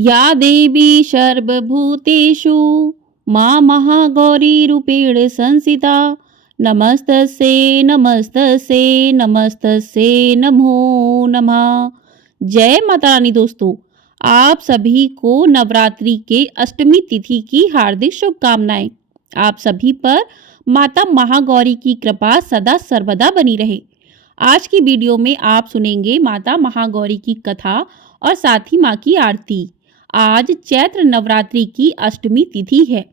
या देवी सर्वभूतेषु मां महागौरीरूपेण संस्थिता नमस्तस्यै नमस्तस्यै नमस्तस्यै नमो नमः। जय माता रानी। दोस्तों, आप सभी को नवरात्रि के अष्टमी तिथि की हार्दिक शुभकामनाएं। आप सभी पर माता महागौरी की कृपा सदा सर्वदा बनी रहे। आज की वीडियो में आप सुनेंगे माता महागौरी की कथा और साथ ही माँ की आरती। आज चैत्र नवरात्रि की अष्टमी तिथि है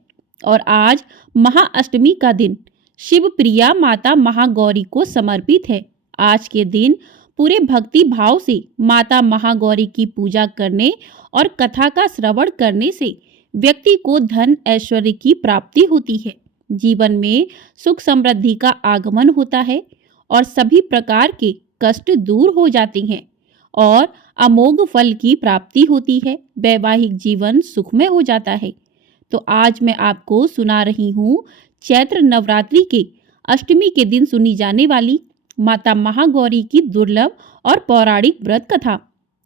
और आज महाअष्टमी का दिन शिव प्रिया माता महागौरी को समर्पित है। आज के दिन पूरे भक्ति भाव से माता महागौरी की पूजा करने और कथा का श्रवण करने से व्यक्ति को धन ऐश्वर्य की प्राप्ति होती है, जीवन में सुख समृद्धि का आगमन होता है और सभी प्रकार के कष्ट दूर हो जाते हैं और अमोघ फल की प्राप्ति होती है। वैवाहिक जीवन सुखमय हो जाता है। तो आज मैं आपको सुना रही हूँ चैत्र नवरात्रि के अष्टमी के दिन सुनी जाने वाली माता महागौरी की दुर्लभ और पौराणिक व्रत कथा।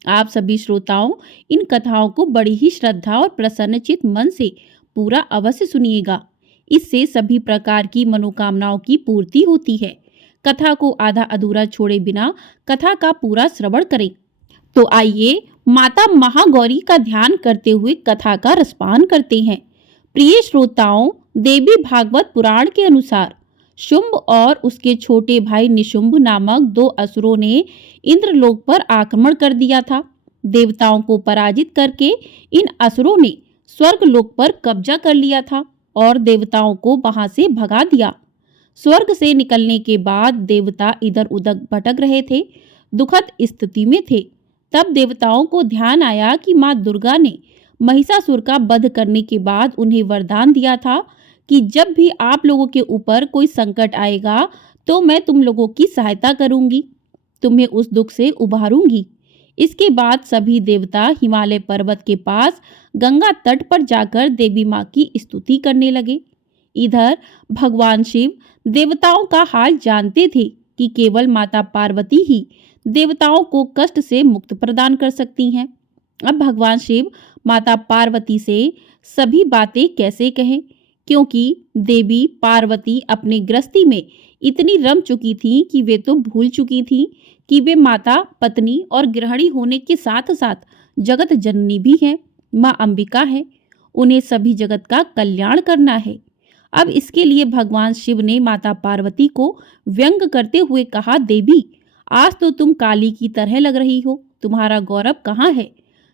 आप सभी श्रोताओं इन कथाओं को बड़ी ही श्रद्धा और प्रसन्नचित मन से पूरा अवश्य सुनिएगा। इससे सभी प्रकार की मनोकामनाओं की पूर्ति होती है। कथा को आधा अधूरा छोड़े बिना कथा का पूरा श्रवण करें। तो आइए माता महागौरी का ध्यान करते हुए कथा का रसपान करते हैं। प्रिय श्रोताओं, देवी भागवत पुराण के अनुसार शुंभ और उसके छोटे भाई निशुंभ नामक दो असुरों ने इंद्रलोक पर आक्रमण कर दिया था। देवताओं को पराजित करके इन असुरों ने स्वर्गलोक पर कब्जा कर लिया था और देवताओं को वहां से भगा दिया। स्वर्ग से निकलने के बाद देवता इधर उधर भटक रहे थे, दुखद स्थिति में थे। तब देवताओं को ध्यान आया कि माँ दुर्गा ने महिषासुर का वध करने के बाद उन्हें वरदान दिया था कि जब भी आप लोगों के ऊपर कोई संकट आएगा तो मैं तुम लोगों की सहायता करूंगी, तुम्हें उस दुख से उबारूंगी। इसके बाद सभी देवता हिमालय पर्वत के पास गंगा तट पर जाकर देवी माँ की स्तुति करने लगे। इधर भगवान शिव देवताओं का हाल जानते थे कि केवल माता पार्वती ही देवताओं को कष्ट से मुक्त प्रदान कर सकती हैं। अब भगवान शिव माता पार्वती से सभी बातें कैसे कहें, क्योंकि देवी पार्वती अपने गृहस्थी में इतनी रम चुकी थी कि वे तो भूल चुकी थी कि वे माता, पत्नी और गृहिणी होने के साथ साथ जगत जननी भी हैं। माँ अंबिका है, उन्हें सभी जगत का कल्याण करना है। अब इसके लिए भगवान शिव ने माता पार्वती को व्यंग करते हुए कहा, देवी आज तो तुम काली की तरह लग रही हो, तुम्हारा गौरव कहाँ है?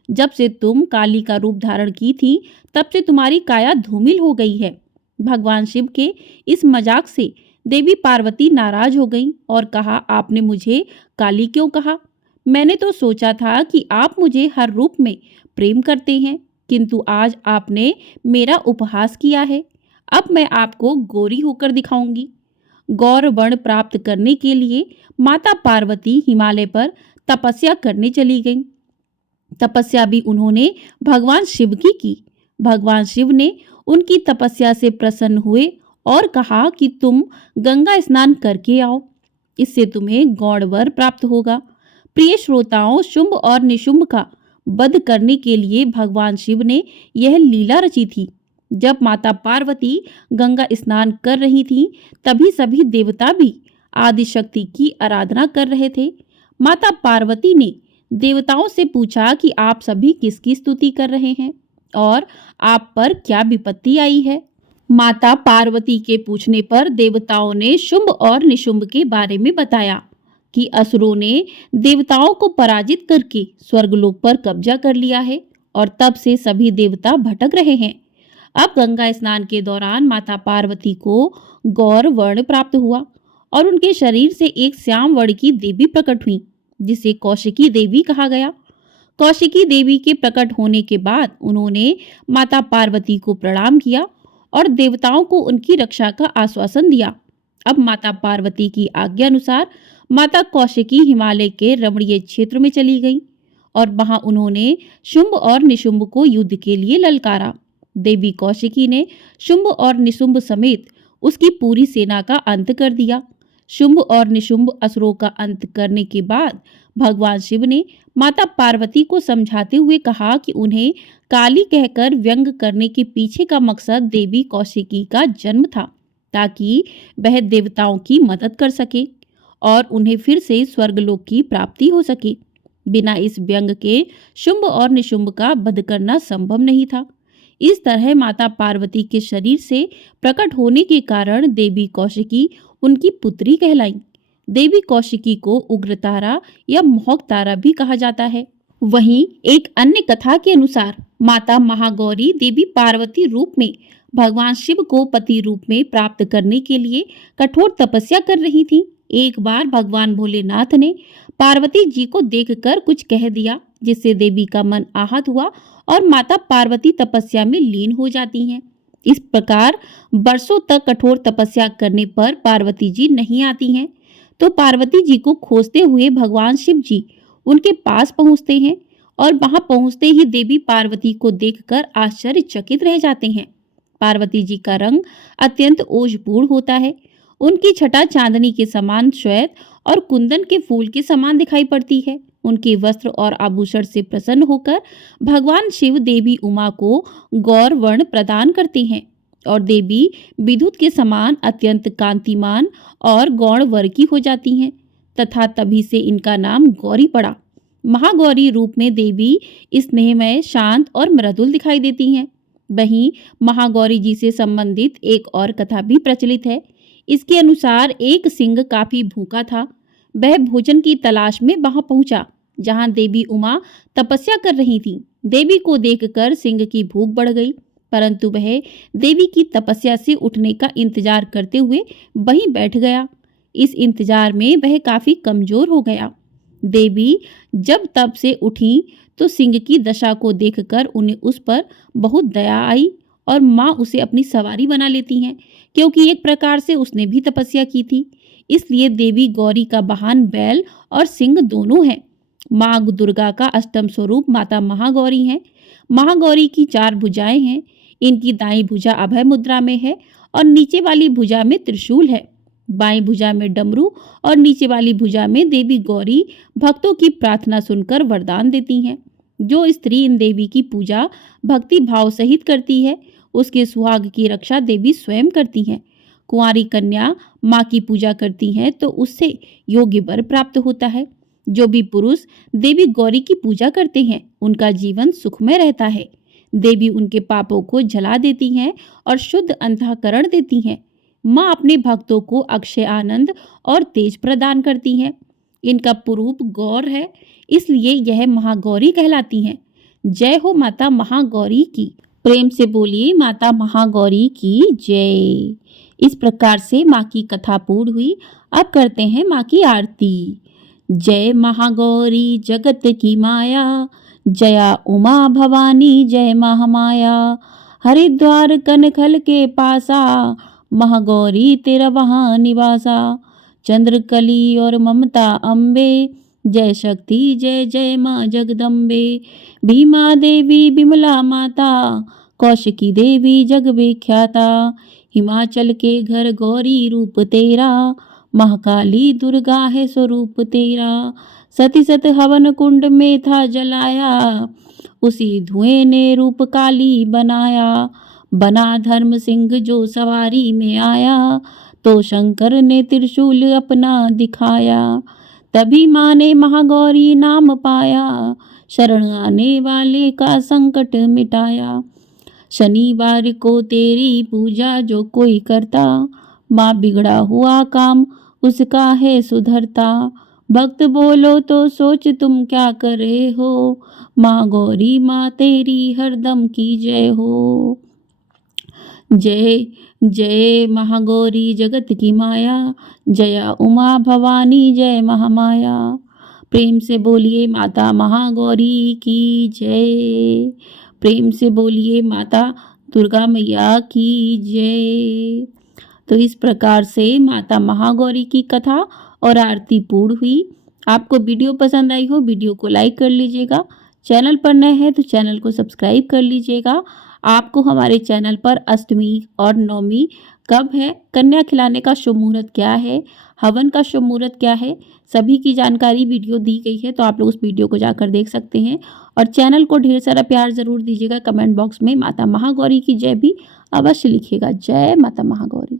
जब से तुम काली का रूप धारण की थी तब से तुम्हारी काया धूमिल हो गई है। भगवान शिव के इस मजाक से देवी पार्वती नाराज हो गई और कहा, आपने मुझे काली क्यों कहा? मैंने तो सोचा था कि आप मुझे हर रूप में प्रेम करते हैं, किंतु आज आपने मेरा उपहास किया है। अब मैं आपको गोरी होकर दिखाऊंगी। गौर वर्ण प्राप्त करने के लिए माता पार्वती हिमालय पर तपस्या करने चली गईं। तपस्या भी उन्होंने भगवान शिव की। भगवान शिव ने उनकी तपस्या से प्रसन्न हुए और कहा कि तुम गंगा स्नान करके आओ, इससे तुम्हें गौर वर प्राप्त होगा। प्रिय श्रोताओं, शुंभ और निशुंभ का वध करने के लिए भगवान शिव ने यह लीला रची थी। जब माता पार्वती गंगा स्नान कर रही थी तभी सभी देवता भी आदिशक्ति की आराधना कर रहे थे। माता पार्वती ने देवताओं से पूछा कि आप सभी किसकी स्तुति कर रहे हैं और आप पर क्या विपत्ति आई है। माता पार्वती के पूछने पर देवताओं ने शुंभ और निशुंभ के बारे में बताया कि असुरों ने देवताओं को पराजित करके स्वर्गलोक पर कब्जा कर लिया है और तब से सभी देवता भटक रहे हैं। अब गंगा स्नान के दौरान माता पार्वती को गौर वर्ण प्राप्त हुआ और उनके शरीर से एक श्याम वर्ण की देवी प्रकट हुई, जिसे कौशिकी देवी कहा गया। कौशिकी देवी के प्रकट होने के बाद उन्होंने माता पार्वती को प्रणाम किया और देवताओं को उनकी रक्षा का आश्वासन दिया। अब माता पार्वती की आज्ञा अनुसार माता कौशिकी हिमालय के रमणीय क्षेत्र में चली गई और वहां उन्होंने शुंभ और निशुंभ को युद्ध के लिए ललकारा। देवी कौशिकी ने शुंभ और निशुंभ समेत उसकी पूरी सेना का अंत कर दिया। शुंभ और निशुंभ असुरों का अंत करने के बाद भगवान शिव ने माता पार्वती को समझाते हुए कहा कि उन्हें काली कहकर व्यंग करने के पीछे का मकसद देवी कौशिकी का जन्म था, ताकि वह देवताओं की मदद कर सके और उन्हें फिर से स्वर्गलोक की प्राप्ति हो सके। बिना इस व्यंग के शुंभ और निशुंभ का वध करना संभव नहीं था। इस तरह माता पार्वती के शरीर से प्रकट होने के कारण देवी कौशिकी उनकी पुत्री कहलाई। देवी कौशिकी को उग्रतारा या मोहक तारा भी कहा जाता है। वहीं एक अन्य कथा के अनुसार माता महागौरी देवी पार्वती रूप में भगवान शिव को पति रूप में प्राप्त करने के लिए कठोर तपस्या कर रही थी। एक बार भगवान भोलेनाथ ने पार्वती जी को देखकर कुछ कह दिया, जिससे देवी का मन आहत हुआ और माता पार्वती तपस्या में लीन हो जाती हैं। इस प्रकार बरसों तक कठोर तपस्या करने पर पार्वती जी नहीं आती हैं, तो पार्वती जी को खोजते हुए भगवान शिव जी उनके पास पहुंचते हैं और वहां पहुंचते ही देवी पार्वती को देखकर आश्चर्यचकित रह जाते हैं। पार्वती जी का रंग अत्यंत ओजपूर्ण होता है। उनकी छटा चांदनी के समान श्वेत और कुंदन के फूल के समान दिखाई पड़ती है। उनके वस्त्र और आभूषण से प्रसन्न होकर भगवान शिव देवी उमा को गौर वर्ण प्रदान करते हैं और देवी विद्युत के समान अत्यंत कांतिमान और गौण वर की हो जाती हैं तथा तभी से इनका नाम गौरी पड़ा। महागौरी रूप में देवी स्नेहमय, शांत और मृदुल दिखाई देती हैं। वहीं महागौरी जी से संबंधित एक और कथा भी प्रचलित है। इसके अनुसार एक सिंह काफी भूखा था। वह भोजन की तलाश में वहां पहुंचा जहां देवी उमा तपस्या कर रही थी। देवी को देखकर सिंह की भूख बढ़ गई, परंतु वह देवी की तपस्या से उठने का इंतजार करते हुए वहीं बैठ गया। इस इंतजार में वह काफी कमजोर हो गया। देवी जब तब से उठी तो सिंह की दशा को देखकर उन्हें उस पर बहुत दया आई और माँ उसे अपनी सवारी बना लेती हैं, क्योंकि एक प्रकार से उसने भी तपस्या की थी। इसलिए देवी गौरी का वाहन बैल और सिंह दोनों है। माँ दुर्गा का अष्टम स्वरूप माता महागौरी है। महागौरी की 4 भुजाएं हैं। इनकी दाईं भुजा अभय मुद्रा में है और नीचे वाली भुजा में त्रिशूल है। बाईं भुजा में डमरू और नीचे वाली भुजा में देवी गौरी भक्तों की प्रार्थना सुनकर वरदान देती हैं। जो स्त्री इन देवी की पूजा भक्ति भाव सहित करती है, उसके सुहाग की रक्षा देवी स्वयं करती हैं। कुंवारी कन्या माँ की पूजा करती हैं तो उससे योग्य वर प्राप्त होता है। जो भी पुरुष देवी गौरी की पूजा करते हैं, उनका जीवन सुखमय रहता है। देवी उनके पापों को जला देती हैं और शुद्ध अंतःकरण देती हैं। माँ अपने भक्तों को अक्षय आनंद और तेज प्रदान करती हैं। इनका पुरूप गौर है, इसलिए यह महागौरी कहलाती हैं। जय हो माता महागौरी की। प्रेम से बोलिए माता महागौरी की जय। इस प्रकार से माँ की कथा पूर्ण हुई। अब करते हैं माँ की आरती। जय महागौरी जगत की माया, जया उमा भवानी जय महामाया। हरिद्वार कनखल के पासा, महागौरी तेरा वहाँ निवासा। चंद्रकली और ममता अम्बे, जय शक्ति जय जय माँ जगदम्बे। भीमा देवी बिमला माता, कौशिकी देवी जग विख्याता। हिमाचल के घर गौरी रूप तेरा, महाकाली दुर्गा है स्वरूप तेरा। सती सत हवन कुंड में था जलाया, उसी धुएं ने रूप काली बनाया। बना धर्म सिंह जो सवारी में आया, तो शंकर ने त्रिशूल अपना दिखाया। तभी माँ ने महागौरी नाम पाया, शरण आने वाले का संकट मिटाया। शनिवार को तेरी पूजा जो कोई करता, माँ बिगड़ा हुआ काम उसका है सुधरता। भक्त बोलो तो सोच तुम क्या कर रहे हो, माँ गौरी माँ तेरी हरदम की जय हो। जय जय महागौरी जगत की माया, जया उमा भवानी जय महामाया। प्रेम से बोलिए माता महागौरी की जय। प्रेम से बोलिए माता दुर्गा मैया की जय। तो इस प्रकार से माता महागौरी की कथा और आरती पूर्ण हुई। आपको वीडियो पसंद आई हो, वीडियो को लाइक कर लीजिएगा। चैनल पर नए हैं तो चैनल को सब्सक्राइब कर लीजिएगा। आपको हमारे चैनल पर अष्टमी और नवमी कब है, कन्या खिलाने का शुभ मुहूर्त क्या है, हवन का शुभ मुहूर्त क्या है, सभी की जानकारी वीडियो दी गई है, तो आप लोग उस वीडियो को जाकर देख सकते हैं। और चैनल को ढेर सारा प्यार ज़रूर दीजिएगा। कमेंट बॉक्स में माता महागौरी की जय भी अवश्य लिखिएगा। जय माता महागौरी।